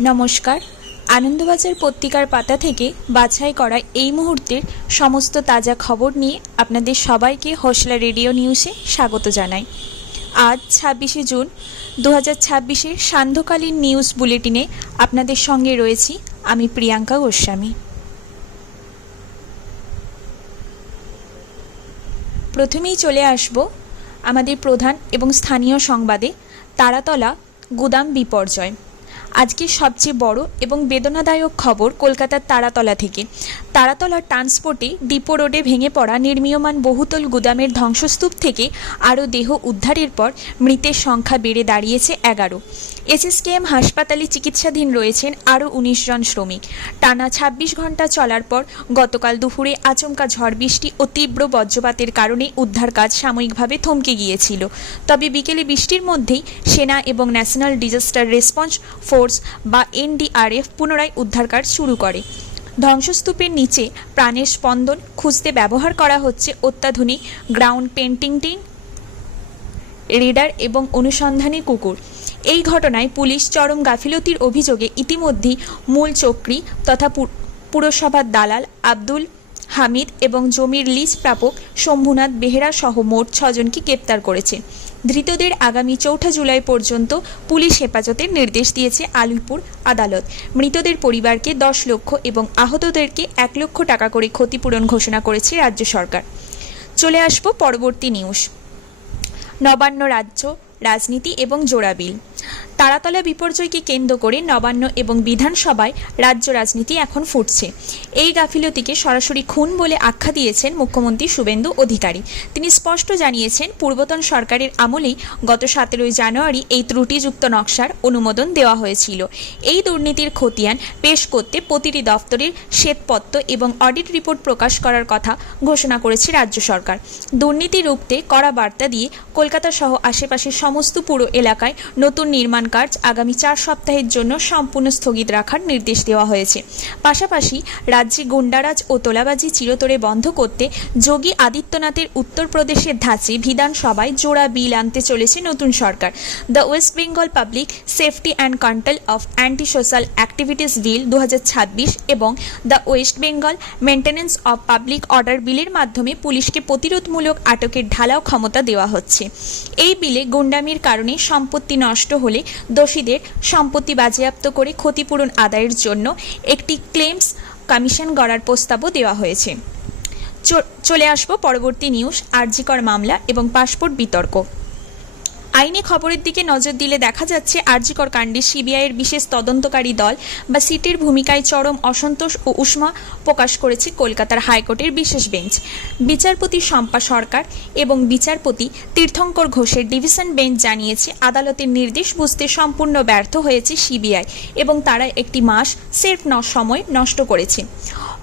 নমস্কার। আনন্দবাজার পত্রিকার পাতা থেকে বাছাই করা এই মুহূর্তের সমস্ত তাজা খবর নিয়ে আপনাদের সবাইকে হোসলা রেডিও নিউজে স্বাগত জানাই। আজ 26শে জুন 2026-এর সান্ধ্যকালীন নিউজ বুলেটিনে আপনাদের সঙ্গে রয়েছি আমি প্রিয়াঙ্কা গোস্বামী। প্রথমেই চলে আসব আমাদের প্রধান এবং স্থানীয় সংবাদে। তারাতলা গুদাম বিপর্যয়। আজকের সবচেয়ে বড় এবং বেদনাদায়ক খবর কলকাতার তারাতলা থেকে। তারাতলা ট্রান্সপোর্টে ডিপো রোডে ভেঙে পড়া নির্মীয়মান বহুতল গুদামের ধ্বংসস্তূপ থেকে আরও দেহ উদ্ধারের পর মৃতের সংখ্যা বেড়ে দাঁড়িয়েছে 11। এসএসকেএম হাসপাতালে চিকিৎসাধীন রয়েছেন আরও 19 জন শ্রমিক। টানা 26 ঘন্টা চলার পর গতকাল দুপুরে আচমকা ঝড় বৃষ্টি ও তীব্র বজ্রপাতের কারণে উদ্ধার কাজ সাময়িকভাবে থমকে গিয়েছিল। তবে বিকেলে বৃষ্টির মধ্যেই সেনা এবং ন্যাশনাল ডিজাস্টার রেসপন্স ফোর্স বা এনডিআরএফ পুনরায় উদ্ধার কাজ শুরু করে। ধ্বংসস্তূপের নিচে প্রাণের স্পন্দন খুঁজতে ব্যবহার করা হচ্ছে অত্যাধুনিক গ্রাউন্ড পেন্টিং রেডার এবং অনুসন্ধানী কুকুর। এই ঘটনায় পুলিশ চরম গাফিলতির অভিযোগে ইতিমধ্যেই মূল চক্রী তথা পুরসভার দালাল আব্দুল হামিদ এবং জমির লিজ প্রাপক শম্ভুনাথ বেহেরা সহ মোট 6 জনকে গ্রেপ্তার করেছে। ধৃতদের আগামী 4 জুলাই পর্যন্ত পুলিশ হেফাজতের নির্দেশ দিয়েছে আলিপুর আদালত। মৃতদের পরিবারকে 10 লক্ষ এবং আহতদেরকে 1 লক্ষ টাকা করে ক্ষতিপূরণ ঘোষণা করেছে রাজ্য সরকার। চলে আসবো পরবর্তী নিউজ। নবান্ন রাজ্য রাজনীতি এবং জোড়া বিল। তারাতলা বিপর্যয়কে কেন্দ্র করে নবান্ন এবং বিধানসভায় রাজ্য রাজনীতি এখন ফুটছে। এই গাফিলতিকে সরাসরি খুন বলে আখ্যা দিয়েছেন মুখ্যমন্ত্রী শুভেন্দু অধিকারী। তিনি স্পষ্ট জানিয়েছেন, পূর্বতন সরকারের আমলেই গত 17 জানুয়ারি এই ত্রুটিযুক্ত নকশার অনুমোদন দেওয়া হয়েছিল। এই দুর্নীতির খতিয়ান পেশ করতে প্রতিটি দফতরের শ্বেতপত্র এবং অডিট রিপোর্ট প্রকাশ করার কথা ঘোষণা করেছে রাজ্য সরকার। দুর্নীতি রুখতে কড়া বার্তা দিয়ে কলকাতা সহ আশেপাশের সমস্ত পুরো এলাকায় নতুন নির্মাণ কাজ আগামী 4 সপ্তাহের জন্য সম্পূর্ণ স্থগিত রাখার নির্দেশ দেওয়া হয়েছে। পাশাপাশি রাজ্যে গুন্ডারাজ ও তোলাবাজি চিরতরে বন্ধ করতে যোগী আদিত্যনাথের উত্তরপ্রদেশের ধাঁচে বিধানসভায় জোড়া বিল আনতে চলেছে নতুন সরকার। The West Bengal public safety and control of anti social activities bill 2026 এবং the West Bengal maintenance of public order বিলের মাধ্যমে পুলিশকে প্রতিরোধমূলক আটকের ঢালাও ক্ষমতা দেওয়া হচ্ছে। এই বিলে গুন্ডামির কারণে সম্পত্তি নষ্ট হলে দোষীদের সম্পত্তি বাজেয়াপ্ত করে ক্ষতিপূরণ আদায়ের জন্য একটি ক্লেমস কমিশন গড়ার প্রস্তাবও দেওয়া হয়েছে। চলে আসব পরবর্তী নিউজ, আরজিকর মামলা এবং পাসপোর্ট বিতর্ক। আইনি খবরের দিকে নজর দিলে দেখা যাচ্ছে, আরজিকর কাণ্ডে সিবিআইয়ের বিশেষ তদন্তকারী দল বা সিটের ভূমিকায় চরম অসন্তোষ ও উষ্মা প্রকাশ করেছে কলকাতার হাইকোর্টের বিশেষ বেঞ্চ। বিচারপতি শম্পা সরকার এবং বিচারপতি তীর্থঙ্কর ঘোষের ডিভিশন বেঞ্চ জানিয়েছে, আদালতের নির্দেশ বুঝতে সম্পূর্ণ ব্যর্থ হয়েছে সিবিআই এবং তারা একটি মাস সেফ সময় নষ্ট করেছে।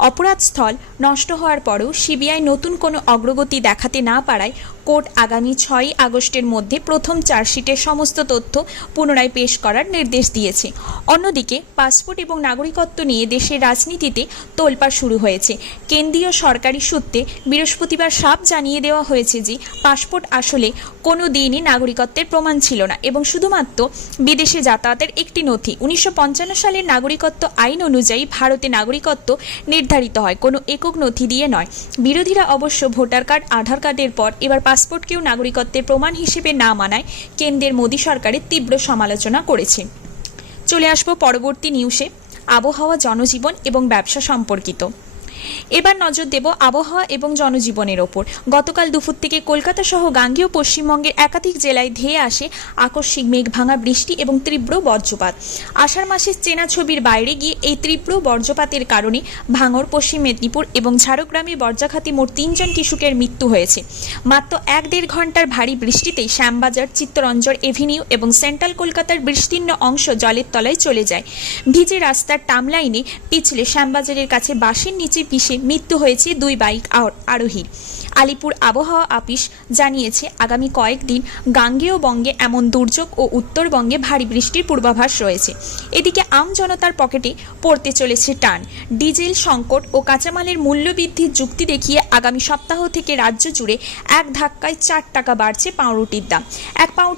অপরাধস্থল নষ্ট হওয়ার পরেও সিবিআই নতুন কোনো অগ্রগতি দেখাতে না পারায় কোর্ট আগামী 6 আগস্টের মধ্যে প্রথম চার্জশিটের সমস্ত তথ্য পুনরায় পেশ করার নির্দেশ দিয়েছে। অন্যদিকে পাসপোর্ট এবং নাগরিকত্ব নিয়ে দেশের রাজনীতিতে তোলপাড় শুরু হয়েছে। কেন্দ্রীয় সরকারি সূত্রে বৃহস্পতিবার সাফ জানিয়ে দেওয়া হয়েছে যে পাসপোর্ট আসলে কোনো দিনই নাগরিকত্বের প্রমাণ ছিল না এবং শুধুমাত্র বিদেশে যাতায়াতের একটি নথি। 1955 সালের নাগরিকত্ব আইন অনুযায়ী ভারতে নাগরিকত্ব নির্ধারিত হয় কোনো একক নথি দিয়ে নয়। বিরোধীরা অবশ্য ভোটার কার্ড, আধার কার্ডের পর এবার পাসপোর্টকেও নাগরিকত্বের প্রমাণ হিসেবে না মানায় কেন্দ্রের মোদী সরকারের তীব্র সমালোচনা করেছে। চলে আসবো পরবর্তী নিউজে, আবহাওয়া, জনজীবন এবং ব্যবসা সম্পর্কিত। এবার নজর দেব আবহাওয়া এবং জনজীবনের ওপর। গতকাল দুপুর থেকে কলকাতা সহ গাঙ্গেয় পশ্চিমবঙ্গের একাধিক জেলায় ধেয়ে আসে আকস্মিক মেঘভাঙা বৃষ্টি এবং তীব্র বজ্রপাত। আষাঢ় মাসের চেনা ছবির বাইরে গিয়ে এই তীব্র বজ্রপাতের কারণে ভাঙড়, পশ্চিম মেদিনীপুর এবং ঝাড়গ্রামে বজ্রাঘাতে মোট 3 জন কিশোরের মৃত্যু হয়েছে। মাত্র 1-1.5 ঘন্টার ভারী বৃষ্টিতেই শ্যামবাজার, চিত্তরঞ্জন এভিনিউ এবং সেন্ট্রাল কলকাতার বিস্তীর্ণ অংশ জলের তলায় চলে যায়। ভিজে রাস্তার টামলাইনে পিছলে শ্যামবাজারের কাছে বাসের নিচে পিষে মৃত্যু হয়েছে 2 বাইক আরোহীর। আলিপুর আবহাওয়া অফিস জানিয়েছে, আগামী কয়েকদিন গাঙ্গেয় বঙ্গে এমন দুর্যোগ ও উত্তরবঙ্গে ভারী বৃষ্টির পূর্বাভাস রয়েছে। এদিকে আম জনতার পকেটে পড়তে চলেছে টান। ডিজেল সংকট ও কাঁচামালের মূল্য বৃদ্ধির যুক্তি দেখিয়ে আগামী সপ্তাহ থেকে রাজ্য জুড়ে এক ধাক্কায় 4 টাকা বাড়ছে পাউরুটির দাম। 1 পাউন্ড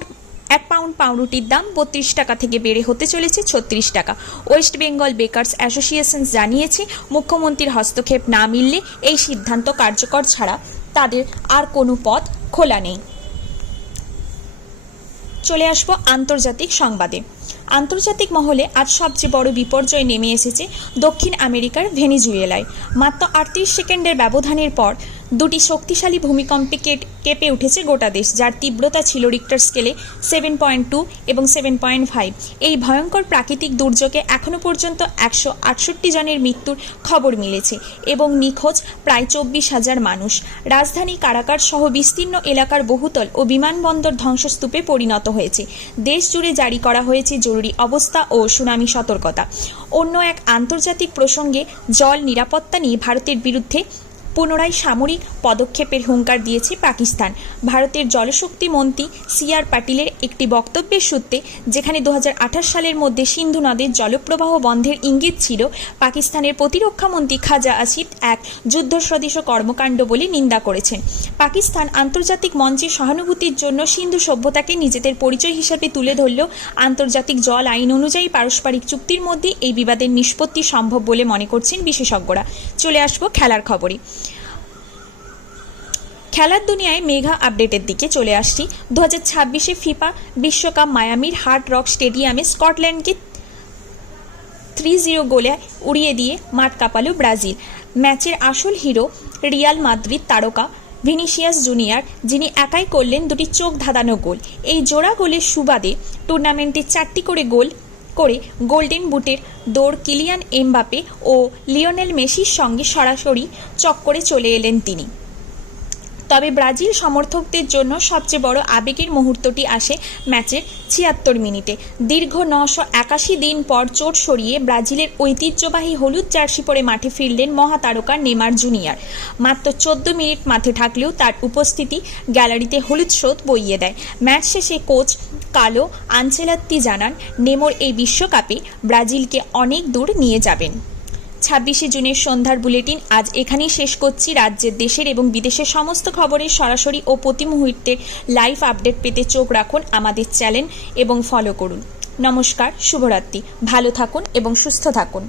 1 পাউন্ড পাউরুটির দাম 32 টাকা থেকে বেড়ে হতে চলেছে 36 টাকা। ওয়েস্ট বেঙ্গল বেকার্স অ্যাসোসিয়েশন জানিয়েছে, মুখ্যমন্ত্রীর হস্তক্ষেপ না মিললে এই সিদ্ধান্ত কার্যকর ছাড়া তাদের আর কোনো পথ খোলা নেই। চলে আসবো আন্তর্জাতিক সংবাদে। আন্তর্জাতিক মহলে আজ সবচেয়ে বড় বিপর্যয় নেমে এসেছে দক্ষিণ আমেরিকার ভেনেজুয়েলায়। মাত্র 38 সেকেন্ডের ব্যবধানের পর দুটি শক্তিশালী ভূমিকম্পে কেঁপে উঠেছে গোটা দেশ, যার তীব্রতা ছিল রিক্টার স্কেলে 7.2 এবং 7.5। এই ভয়ঙ্কর প্রাকৃতিক দুর্যোগে এখনও পর্যন্ত 168 জনের মৃত্যুর খবর মিলেছে এবং নিখোঁজ প্রায় 24,000 মানুষ। রাজধানী কারাকার সহ বিস্তীর্ণ এলাকার বহুতল ও বিমানবন্দর ধ্বংসস্তূপে পরিণত হয়েছে। দেশ জুড়ে জারি করা হয়েছে জরুরি অবস্থা ও সুনামি সতর্কতা। অন্য এক আন্তর্জাতিক প্রসঙ্গে জল নিরাপত্তা নিয়ে ভারতের বিরুদ্ধে পুনরায় সামরিক পদক্ষেপের হুঙ্কার দিয়েছে পাকিস্তান। ভারতের জলশক্তি মন্ত্রী সি.আর. পাটিলের একটি বক্তব্যের সূত্রে, যেখানে 2028 সালের মধ্যে সিন্ধু নদের জলপ্রবাহ বন্ধের ইঙ্গিত ছিল, পাকিস্তানের প্রতিরক্ষা মন্ত্রী খাজা আসিফ এক যুদ্ধসদৃশ কর্মকাণ্ড বলে নিন্দা করেছেন। পাকিস্তান আন্তর্জাতিক মঞ্চে সহানুভূতির জন্য সিন্ধু সভ্যতাকে নিজেদের পরিচয় হিসেবে তুলে ধরলেও আন্তর্জাতিক জল আইন অনুযায়ী পারস্পরিক চুক্তির মধ্যে এই বিবাদের নিষ্পত্তি সম্ভব বলে মনে করছেন বিশেষজ্ঞরা। চলে আসবো খেলার খবরে। খেলার দুনিয়ায় মেগা আপডেটের দিকে চলে আসছি। 2026 ফিফা বিশ্বকাপ মায়ামির হার্ড রক স্টেডিয়ামে স্কটল্যান্ডকে 3-0 গোলে উড়িয়ে দিয়ে মাঠ কাঁপালো ব্রাজিল। ম্যাচের আসল হিরো রিয়াল মাদ্রিদ তারকা ভিনিসিয়াস জুনিয়র, যিনি একাই করলেন দুটি চোখ ধাঁধানো গোল। এই জোড়া গোলের সুবাদে টুর্নামেন্টে 4টি করে গোল করে গোল্ডেন বুটের দৌড় কিলিয়ান এমবাপে ও লিওনেল মেসির সঙ্গে সরাসরি চক্করে চলে এলেন তিনি। তবে ব্রাজিল সমর্থকদের জন্য সবচেয়ে বড় আবেগের মুহূর্তটি আসে ম্যাচের 76 মিনিটে। দীর্ঘ 981 দিন পর চোট সরিয়ে ব্রাজিলের ঐতিহ্যবাহী হলুদ জার্সি পরে মাঠে ফিরলেন মহাতারকা নেইমার জুনিয়র। মাত্র 14 মিনিট মাঠে থাকলেও তার উপস্থিতি গ্যালারিতে হলুদ স্রোত বইয়ে দেয়। ম্যাচ শেষে কোচ কার্লো আনচেলত্তি জানান, নেইমার এই বিশ্বকাপে ব্রাজিলকে অনেক দূর নিয়ে যাবেন। 26 জুনের সন্ধ্যার বুলেটিন আজ এখানেই শেষ করছি। রাজ্যের, দেশের এবং বিদেশের সমস্ত খবরের সরাসরি ও প্রতি মুহূর্তের লাইভ আপডেট পেতে চোখ রাখুন আমাদের চ্যানেল এবং ফলো করুন। নমস্কার, শুভরাত্রি, ভালো থাকুন এবং সুস্থ থাকুন।